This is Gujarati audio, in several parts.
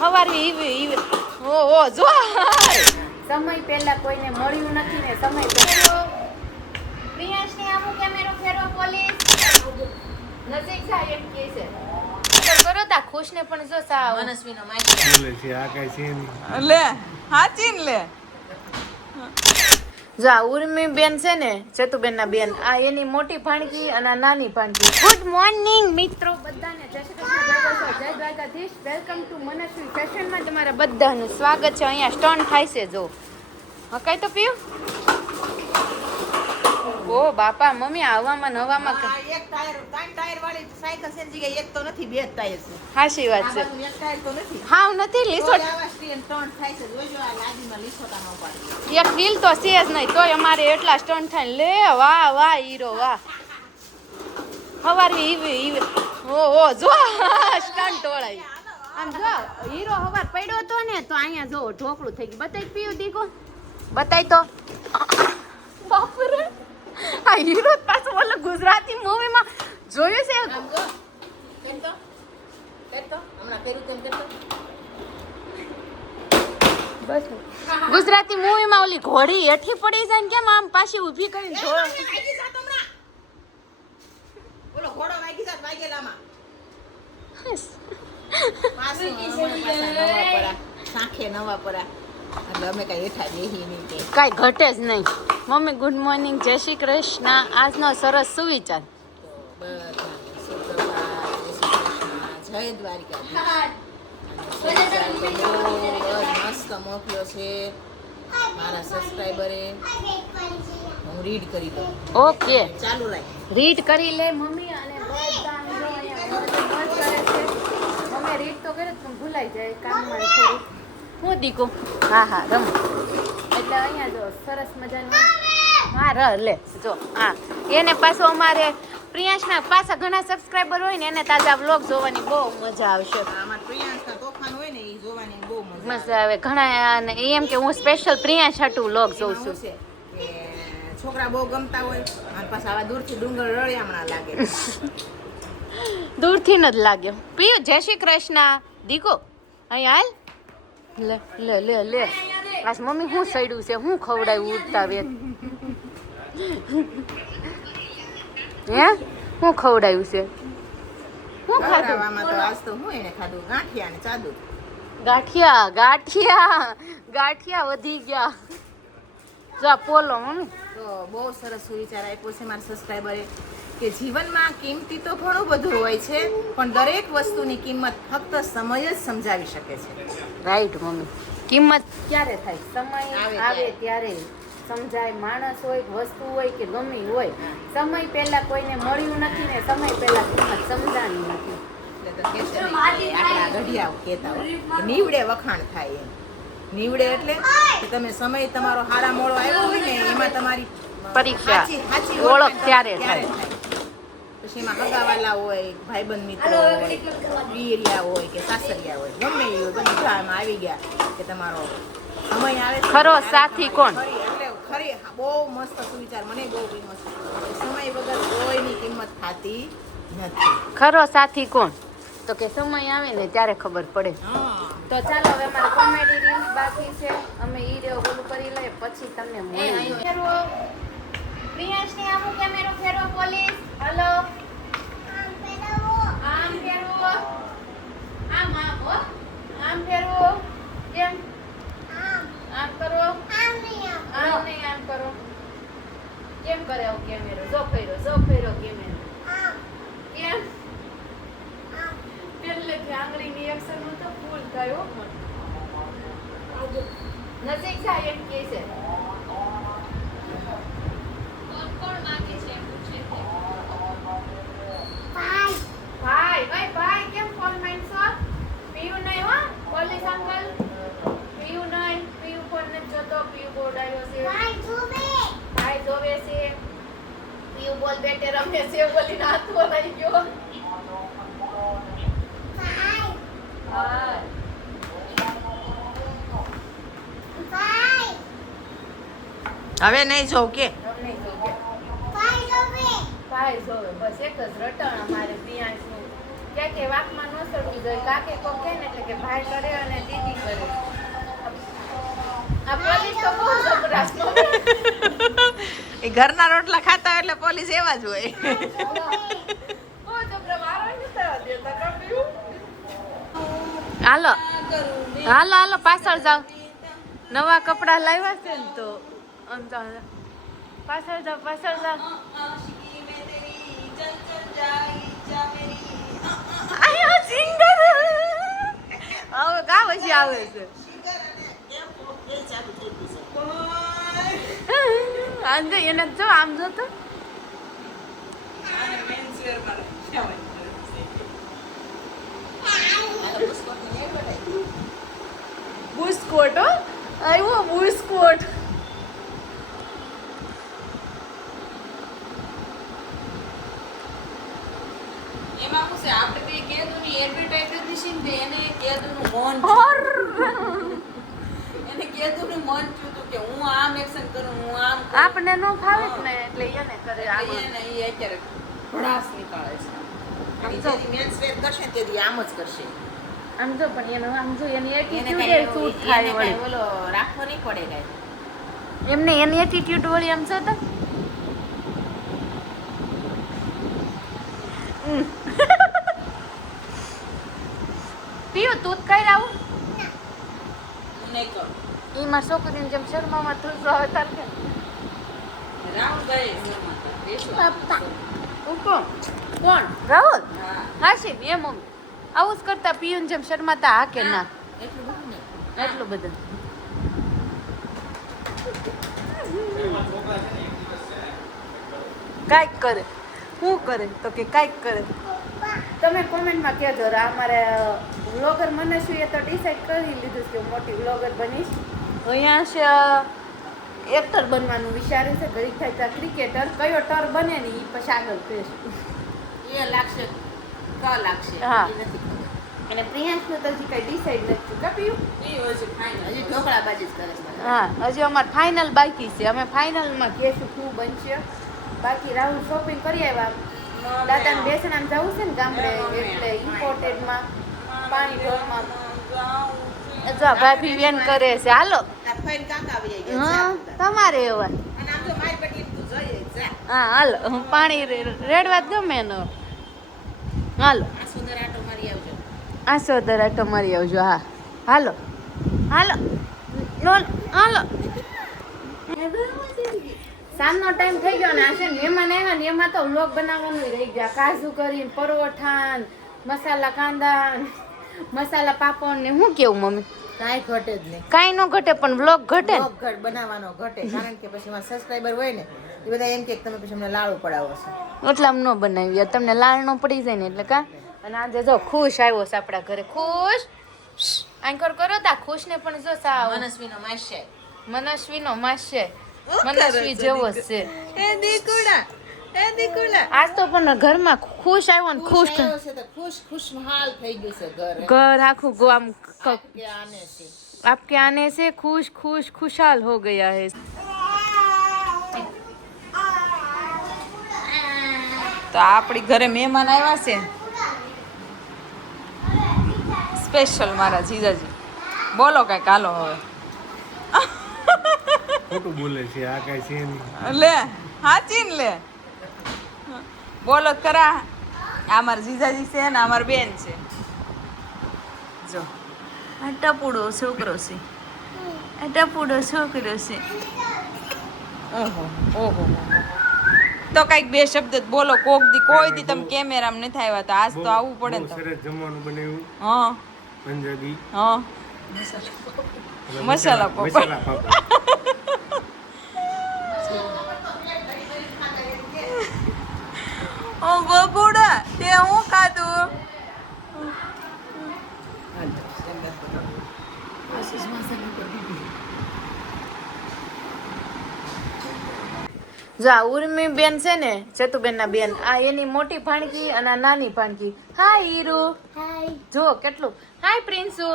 હવારવી ઈવી ઓ જો સમય પહેલા કોઈને મળ્યું નથી ને સમય પહેલા પ્રિયાંશની આમુ કેમેરો ફેરવો પોલીસ નજીક જાય એમ કે છે કરો તા ખુશને પણ જો સા મનસ્વીનો માઈક બોલે છે આ કઈ છે ની લે હાચીન લે જો આ ઉર્મી બેન છે ને ચતુબેન ના બેન આ એની મોટી ભાણકી અને નાની ભાણકી ગુડ મોર્નિંગ મિત્રો બધાને જય શ્રી કૃષ્ણ જય દ્વારકાધીશ વેલકમ ટુ મનસ્વી ફેશન માં તમારા બધાનું સ્વાગત છે અહીંયા સ્ટન્ટ થાય છે જો હકાઈ તો પીયું ઓ બાપા મમ્મી આવવામાં નવામાં એક ટાયર ત્રણ ટાયર વાળી સાયકલ છે જગ્યાએ એક તો નથી બે ટાયર છે હાશી વાત છે એક ટાયર તો નથી હાવ નથી લીસોટ આવા સ્ટીન ત્રણ થાય છે જોજો આ લાદીમાં લીસોટા ન પાડે એક વ્હીલ તો છે જ નહીં તોય અમારે એટલા સ્ટન્ટ થાય લે વાહ વાહ હીરો વાહ હવારવી ઈવી ઓ જો સ્ટન્ટ તોડાય આમ જો હીરો હવાર પડ્યો તો ને તો અહીંયા જો ઢોકળું થઈ ગયું બતાઈ પીયું દીકો બતાઈ તો બાપરે આ હીરો પાછો ઓલો ગુજરાતી મૂવીમાં જોયું છે આમ જો કેમ તો હમણાં કર્યું તેમ કરતો બસ ગુજરાતી મૂવીમાં ઓલી ઘોડી હેઠી પડી જાય ને કેમ આમ પાછી ઊભી કરીને જો વાગી જાત હમણાં બોલો ઘોડો વાગી જાત વાગેલામાં પાછું નવા પરા સાંખે નવા પરા એટલે અમે કઈ હેઠા બેહી નહીં કે કાંઈ ઘટે જ નહીં મમ્મી ગુડ મોર્નિંગ જય શ્રી કૃષ્ણ આજનો સરસ સુવિચાર તો બધા સુપ્રભાત જય દ્વારિકા મસ્ત મોકલ્યો છે મારા સબસ્ક્રાઇબરે હું રીડ કરી દઉં ઓકે ચાલુ રાખ રીડ કરી લે મમ્મી અને બધા જો અહીંયા મોજ કરે છે મમ્મી રીડ તો કરે પણ ભૂલાઈ જાય કામમાં થોડું હું દીકો હા હા રમ એટલે અહીંયા જો સરસ મજાનું હા લે જો હા એને પાછો અમારે પ્રિયાંશના પાછા ઘણા સબસ્ક્રાઇબર હોય ને એને તાજા વ્લોગ જોવાની બહુ મજા આવશે આમાં પ્રિયાંશના તોફાન હોય ને એ જોવાની બહુ મજા આવે ઘણા અને એમ કે હું સ્પેશિયલ પ્રિયાંશ હાટુ વ્લોગ જોઉં છું છે કે છોકરા બહુ ગમતા હોય અને પાછા આવા દૂરથી ડુંગર રળિયામણા લાગે દૂરથી ન જ લાગ્યો પીયું જય શ્રી કૃષ્ણ દીકો અહીં હાલ લે લે લે લે આજ મમ્મી શું સડ્યું છે હું ખવડાવ્યું ઉડતા વેત હે હું ખવડાવ્યું છે હું ખાધું ખવડાવવામાં તો આજ તો હું એને ખાધું ગાંઠિયા ને ચાદુ ગાંઠિયા ગાંઠિયા ગાંઠિયા વધી ગયા જો આ પોલો મમ્મી તો બહુ સરસ સુવિચાર આપ્યો છે મારા સબસ્ક્રાઈબરે કે જીવનમાં કિંમતી તો ઘણું બધું હોય છે પણ દરેક વસ્તુની કિંમત ફક્ત સમય જ સમજાવી શકે છે રાઈટ મમ્મી કિંમત ક્યારે થાય સમય આવે આવે ત્યારે સમજાય માણસ હોય વસ્તુ હોય કે ગમે હોય સમય પહેલા કોઈને મળ્યું નથી ને સમય પહેલા કિંમત સમજાણી નથી એટલે તો કહેશે ને કે આપણા ઘડિયાઓ કહેતા હોય કે નીવડે વખાણ થાય એમ નીવડે એટલે કે તમે સમય તમારો હારા મોળો આવ્યો હોય ને એમાં તમારી પરીક્ષા સાચી ઓળખ ત્યારે થાય પછી એમાં હગાવાલા હોય ભાઈબંધ મિત્રો હોય વીરિયા હોય કે સાસરિયા હોય ગમે એ હોય બધા એમાં આવી ગયા કે તમારો સમય આવે છે ખરો સાથી કોણ એટલે ખરી બહુ મસ્ત સુવિચાર મને બહુ મસ્ત સમય વગર કોઈની કિંમત થતી નથી ખરો સાથી કોણ તો કે સમય આવે ને ત્યારે ખબર પડે તો ચાલો હવે અમારે કોમેડી રીલ્સ બાકી છે અમે ઈ રેવ બોલું કરી લઈએ પછી તમને મળીએ પ્રિયાંશની આમુ કેમેરો ફેરવો પોલીસ હલો આમ ફેરવો આમ હો આમ ફેરવો કેમ આમ કરો આમ નહીં આમ કરો કેમ કરે આવો કેમેરો જો ફેરો કેમેરો કેમ પહેલેથી આંગળીની એક્શન નું તો ફૂલ થયો નજીક જાય એમ કે છે કોણ માંગે છે પૂછે છે ભાઈ કેમ ફોન માંગશો પીયું નહીં હો પોલીસ અંકલ પીયું નહીં પીયું ફોન નથી જોતો પીયું બોડાયો છે ભાઈ જોવે છે પીયું બોલ બેટે રમે છે બોલીને હાથ બોલાઈ ગયો હવે નહીં જોઉં કે ભાઈ જોવે બસ એક જ રટણ અમારે પ્રિયાંશનું ક્યાંક એ વાકમાં ન ચડવું જોઈએ. કાકે કોક કહે ને એટલે કે ભાઈ કરે અને દીદી કરે. આ પોલીસ તો બહુ જબરાશ મમ્મી. એ ઘરના રોટલા ખાતા હોય એટલે પોલીસ એવા જ હોય. બહુ જબરા મારો નથી થવા દેતા કપ્યું. હાલો હાલો હાલો પાછળ જાઓ. નવા કપડા લાવ્યા છે ને તો આમ જાઓ. પાછળ જાઓ પાછળ જાઓ. આયો સિંગર હવે ગા પછી આવે છે. આમ જો એને જો આમ જો તો બુસ્કોટ હો આવ્યો બુસ્કોટ. એમાં શું છે આપણે બે કેદુની એડવર્ટાઇઝર દીધી ને એને કેદુનું મન એને કેદુનું મન થયું કે હું આમ એક્શન કરું હું આમ કરું. આપને નો ફાવે જ ને એટલે એને કરે આમ. એને ઈ અત્યારે ભડાસ નીકાળે છે. આમ ઈ તો- જેથી મેન્સ વેર કરશે ને તેથી આમ જ કરશે. આમ જો પણ એનો આમ જો એની એને એટીટ્યુડ કાંઈ સૂટ એને થાય કાંઈ વળી. ઓલો રાખવો નહીં પડે કાંઈ. એમને એની એટીટ્યુડ વળી આમ જો તો પીયું તું જ કઈ આવું હું નહીં કરું. ઈ માર છોકરીને જેમ શર્મામાં તું જો હવે તાર કે રાહુલ ગયે શર્માતા. બેસવા. હું કોણ રાહુલ હા. હાશી એ મમ્મી આવું જ કરતા પિયુન જેમ શર્માતા હા કે ના એટલું બધું નહીં. એટલું બધું કાંઈક કરે શું કરે તો કે કાંઈક કરે. તમે કોમેન્ટમાં કહેજો અમારે વ્લોગર મનસ્વીએ તો ડિસાઈડ કરી લીધું છે કે હું મોટી વ્લોગર બનીશ. અહીંયા છે એક્ટર બનવાનું વિચારે છે. ઘડીક થાય ત્યાં ક્રિકેટર કયો ટર બને ને એ પછી આગળ કહેશું. એ લાગશે ક લાગશે. હા. એ નથી ખબર. અને પ્રિયાંશનું તો હજી કઈ ડિસાઈડ નથી કપ્યું. એ હોય છે ફાઇનલ. હજી ઢોકળાબાજી જ કરે છે. હા હજી અમારે ફાઇનલ બાકી છે અમે ફાઇનલમાં કહેશું શું બનશે. બાકી રાહુલ શોપિંગ કરી આવ્યા. દાદાને બેસણામ જવું છે ને ગામડે એટલે ઇમ્પોર્ટેડમાં પાણી ઢોરમાં જો ભાભી વેન કરે છે હાલો આ ફાઇન કાકા આવી જાય હા તમારે એવા અને આમ તો મારી પટી તું જોઈએ જા. હા હાલો પાણી રેડવા જ ગમે ને હાલો આ સુંદર આટો મારી આવજો. આ સોદર આટો મારી આવજો હા હાલો હાલો લોલ હાલો સાંજનો ટાઈમ થઈ ગયો ને આ છે ને મહેમાન આવ્યા ને એમાં તો વ્લોગ બનાવવાનું રહી ગયા. કાજુ કરીને પરોઠા મસાલા કાંદા મસાલા પાપડ ને શું કેવું મમ્મી કાંઈ ઘટે જ નહીં. કાંઈ ન ઘટે પણ વ્લોગ ઘટે ને બ્લોગ ઘટ બનાવવાનો ઘટે કારણ કે પછી મારા સબસ્ક્રાઇબર હોય ને એ બધા એમ કે તમે પછી અમને લાડુ પડાવો છો. એટલે આમ ન બનાવી તમને લાલ ન પડી જાય ને એટલે કા. અને આજે જો ખુશ આવ્યો છે આપણા ઘરે ખુશ આંકર કરો તા ખુશ ને પણ જો સાવ મનસ્વીનો માસ્ય. મનસ્વીનો માસે મનસ્વી જેવો જ છે એ દીકુડા એ દીકુડા. આજ તો પણ ઘરમાં ખુશ આવ્યો ને ખુશ આવ્યો છે તો ખુશ ખુશહાલ થઈ ગયું છે ઘર. ઘર આખું આમ કે આને છે. आपके आने से खुश खुश खुशहाल हो गया है. તો આપણી ઘરે મહેમાન આવ્યા છે સ્પેશિયલ મારા જીજાજી. બોલો કઈક હાલો હવે. ખોટું બોલે છે આ કઈ છે નહીં. લે હાચી ને લે બોલો તો ખરા. આ મારા જીજાજી છે ને આ મારી બેન છે. જો આ ટપુડો છોકરો છે. આ ટપુડો છોકરો છે. ઓહો ઓહો તો કઈક બે શબ્દ જ બોલો. કોક દી કોઈ દી તમે કેમેરામાં નથી આવ્યા તો આજ તો આવવું પડે ને. બહુ તો સરસ જમવાનું બનાવ્યું હા પંજાબી હા મસાલા પાપડ. મસાલા પાપડ. ઓ ગોગુડા તે હું ખાધું. જો આ ઉર્મી બેન છે ને ચતુબેન ના બેન આ એની મોટી ભાણકી અને આ નાની ભાણકી. હાય હીરુ જો કેટલું. હાય પ્રિન્સુ.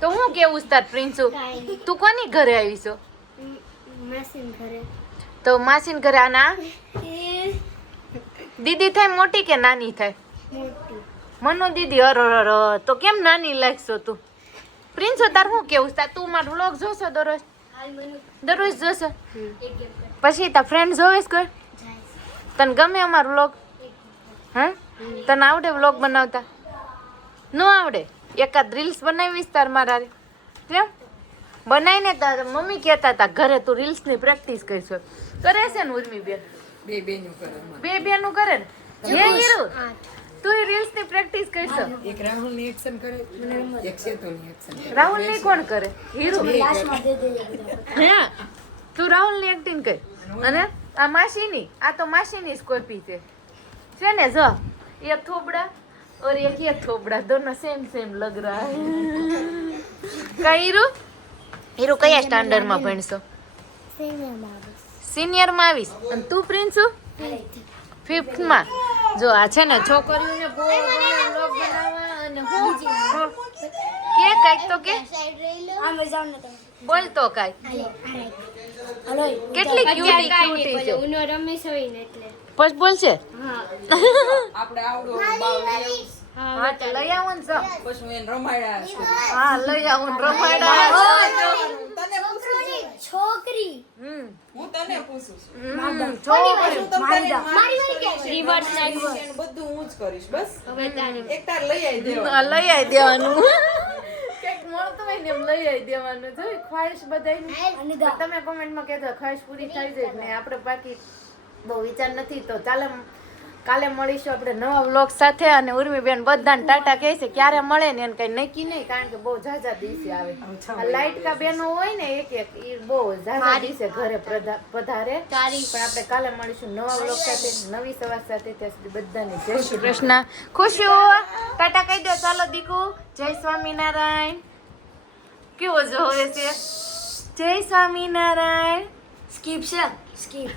તો હું કેવું છે તાર પ્રિન્સુ તું કોની ઘરે આવી છો તો માસીન ઘરે આના દીદી થાય મોટી કે નાની થાય મનુ દીદી અરર તો કેમ નાની લાગશો તું? પ્રિન્સો તાર શું કેવું છે? તું મારો વ્લોગ જોશો દરરોજ? દરરોજ જોશો? પછી તાર ફ્રેન્ડ જોવેશ કોઈ? તને ગમે અમારો વ્લોગ? હા તને આવડે વ્લોગ બનાવતા? ન આવડે? એકાદ રીલ્સ બનાવીશ તાર મારા હારે? કેમ બનાવીને તાર મમ્મી કહેતા હતા ઘરે તું રીલ્સની પ્રેક્ટિસ કરીશ. કરે છે ને ઉર્મી બેન? બે બેનું કરે ને? હે હીરુ તું રીલ્સની પ્રેક્ટિસ કરીશ? એક રાહુલની એક્શન કરે એક સેતુની એક્શન કરે. રાહુલ ની કોણ કરે? હીરુ. હે તું રાહુલ ની એક્ટિંગ કર અને આ માસીની, આ તો માસીની જ કોપી છે ને? જો એક થોબડા और एक ये थोबड़ा दोनों सेम सेम लग रहा है. का हीरू કયા સ્ટાન્ડર્ડ માં ભણશો? સિનિયર માં આવીશ. અને તું પ્રિન્સુ? 5th માં. જો આ છે ને છોકરીઓને બહુ વ્લોગ બનાવવા અને હું કે કાઈ તો કે બોલ તો કાઈ કેટલી ક્યુટી ક્યુટી છે. ઉનો રમેશ હોય ને એટલે પછી બોલશે. આપણે આવડો બાવ લઈ આવું. હા તો લઈ આવો ને સર. પછી હું એને રમાડ્યા છે. હા લઈ આવો ને રમાડા. તને પૂછું છું. છોકરી હું તને પૂછું છું. છોકરી રિવર્સ એનું બધું હું જ કરીશ બસ. હવે તારી એક તાર લઈ આવી દેવા. લઈ આવી દેવાનું. કંઈક મળતું હોય ને એમ લઈ આવી દેવાનું. જો ખ્વાહિશ બધાયની. તમે કોમેન્ટમાં કહેજો ખ્વાહિશ પૂરી થઈ જાય ને આપણે બાકી બહુ વિચાર નથી. તો ચાલે કાલે મળીશું આપણે નવા વ્લોગ સાથે. અને ઉર્મીબેન બધાને ટાટા કહે છે ક્યારે મળે ને એને કઈ નક્કી નહીં કારણ કે બહુ ઝાઝા દિવસે આવે. આ લાઇટકા બેનો હોય ને એક એક એ બહુ ઝાઝા દિવસે ઘરે પધારે. પણ આપણે કાલે મળીશું નવા વ્લોગ સાથે નવી સવાર સાથે. ત્યાં સુધી બધાને જય શ્રી કૃષ્ણ. ખુશીઓ ટાટા કહી દો. ચાલો દીકુ જય સ્વામિનારાયણ. કેવો જોવે છે? જય સ્વામિનારાયણ. સ્કીપ છે સ્કીપ